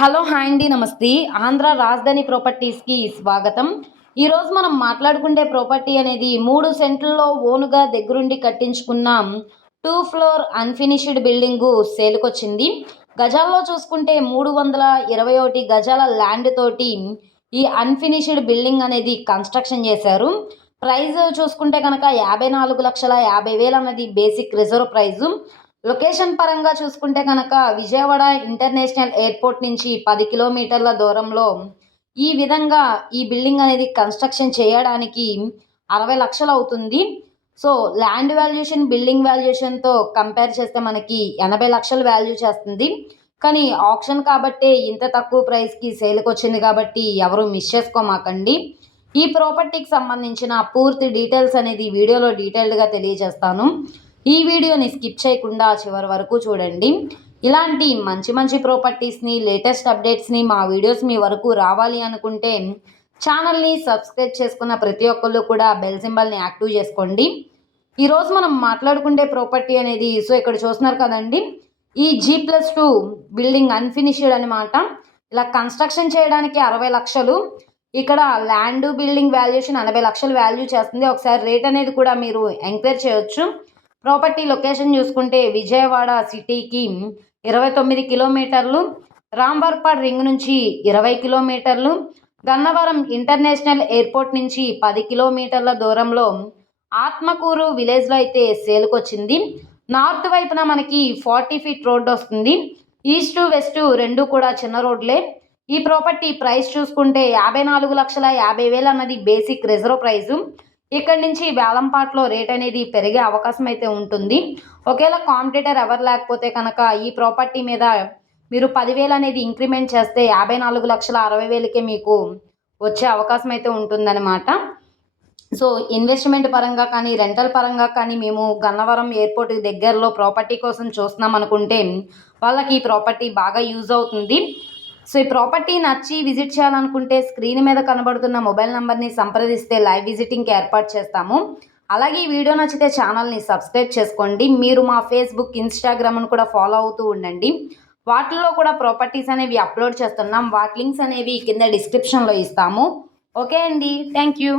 Hello hi అండి నమస్తే. ఆంధ్ర రాజధాని ప్రాపర్టీస్కి స్వాగతం. ఈరోజు మనం మాట్లాడుకునే ప్రాపర్టీ అనేది 3 సెంట్లలో ఓనుగా దగ్గరుండి కట్టించుకున్న 2 ఫ్లోర్ అన్ఫినిష్డ్ బిల్డింగు సేల్కొచ్చింది. గజాల్లో చూసుకుంటే 321 గజాల ల్యాండ్ తోటి ఈ అన్ఫినిష్డ్ బిల్డింగ్ అనేది కన్స్ట్రక్షన్ చేశారు. ప్రైస్ చూసుకుంటే కనుక 54,50,000 అన్నది బేసిక్ రిజర్వ్ ప్రైజు. లొకేషన్ పరంగా చూసుకుంటే కనుక విజయవాడ ఇంటర్నేషనల్ ఎయిర్పోర్ట్ నుంచి 10 కిలోమీటర్ల దూరంలో ఈ విధంగా ఈ బిల్డింగ్ అనేది కన్స్ట్రక్షన్ చేయడానికి 60 లక్షలు అవుతుంది. సో ల్యాండ్ వాల్యుయేషన్ బిల్డింగ్ వాల్యుయేషన్తో కంపేర్ చేస్తే మనకి 80 లక్షలు వాల్యూ చేస్తుంది. కానీ ఆప్షన్ కాబట్టే ఇంత తక్కువ ప్రైస్కి సేల్కి వచ్చింది కాబట్టి ఎవరు మిస్ చేసుకోమాకండి. ఈ ప్రాపర్టీకి సంబంధించిన పూర్తి డీటెయిల్స్ అనేది వీడియోలో డీటెయిల్డ్గా తెలియజేస్తాను. ఈ వీడియోని స్కిప్ చేయకుండా చివరి వరకు చూడండి. ఇలాంటి మంచి మంచి ప్రాపర్టీస్ని లేటెస్ట్ అప్డేట్స్ని మా వీడియోస్ మీ వరకు రావాలి అనుకుంటే ఛానల్ని సబ్స్క్రైబ్ చేసుకున్న ప్రతి ఒక్కళ్ళు కూడా బెల్ సింబల్ని యాక్టివ్ చేసుకోండి. ఈరోజు మనం మాట్లాడుకునే ప్రాపర్టీ అనేది ఇక్కడ చూస్తున్నారు కదండి, ఈ G+2 బిల్డింగ్ అన్ఫినిష్డ్ అనమాట. ఇలా కన్స్ట్రక్షన్ చేయడానికి 60 లక్షలు, ఇక్కడ ల్యాండ్ బిల్డింగ్ వాల్యుయేషన్ 80 లక్షలు వాల్యూ చేస్తుంది. ఒకసారి రేట్ అనేది కూడా మీరు ఎంక్వైరీ చేయొచ్చు. ప్రాపర్టీ లొకేషన్ చూసుకుంటే విజయవాడ సిటీకి 29 కిలోమీటర్లు, రాంబర్పాడ్ రింగ్ నుంచి 20 కిలోమీటర్లు, గన్నవరం ఇంటర్నేషనల్ ఎయిర్పోర్ట్ నుంచి 10 కిలోమీటర్ల దూరంలో ఆత్మకూరు విలేజ్లో అయితే సేల్కొచ్చింది. నార్త్ వైపున మనకి 40 ఫీట్ రోడ్డు వస్తుంది. ఈస్ట్ వెస్ట్ రెండు కూడా చిన్న రోడ్లే. ఈ ప్రాపర్టీ ప్రైస్ చూసుకుంటే 54,50,000 అన్నది బేసిక్ రిజర్వ్ ప్రైజు. ఇక్కడి నుంచి వేలంపాట్లో రేట్ అనేది పెరిగే అవకాశం అయితే ఉంటుంది. ఒకవేళ కాంపిటీటర్ ఎవరు లేకపోతే కనుక ఈ ప్రాపర్టీ మీద మీరు 10,000 అనేది ఇంక్రిమెంట్ చేస్తే 54,60,000కే మీకు వచ్చే అవకాశం అయితే ఉంటుందన్నమాట. సో ఇన్వెస్ట్మెంట్ పరంగా కానీ రెంటల్ పరంగా కానీ మేము గన్నవరం ఎయిర్పోర్ట్ దగ్గరలో ప్రాపర్టీ కోసం చూస్తున్నాం అనుకుంటే వాళ్ళకి ఈ ప్రాపర్టీ బాగా యూజ్ అవుతుంది. సో ఈ ప్రాపర్టీ నచ్చి విజిట్ చేయాలనుకుంటే స్క్రీన్ మీద కనబడుతున్న మొబైల్ నెంబర్ని సంప్రదిస్తే లైవ్ విజిటింగ్కి ఏర్పాటు చేస్తాము. అలాగే ఈ వీడియో నచ్చితే ఛానల్ని సబ్స్క్రైబ్ చేసుకోండి. మీరు మా ఫేస్బుక్ ఇన్స్టాగ్రామ్ను కూడా ఫాలో అవుతూ ఉండండి. వాటిల్లో కూడా ప్రాపర్టీస్ అనేవి అప్లోడ్ చేస్తున్నాం. వాటి లింక్స్ అనేవి కింద డిస్క్రిప్షన్లో ఇస్తాము. ఓకే అండి, థ్యాంక్ యూ.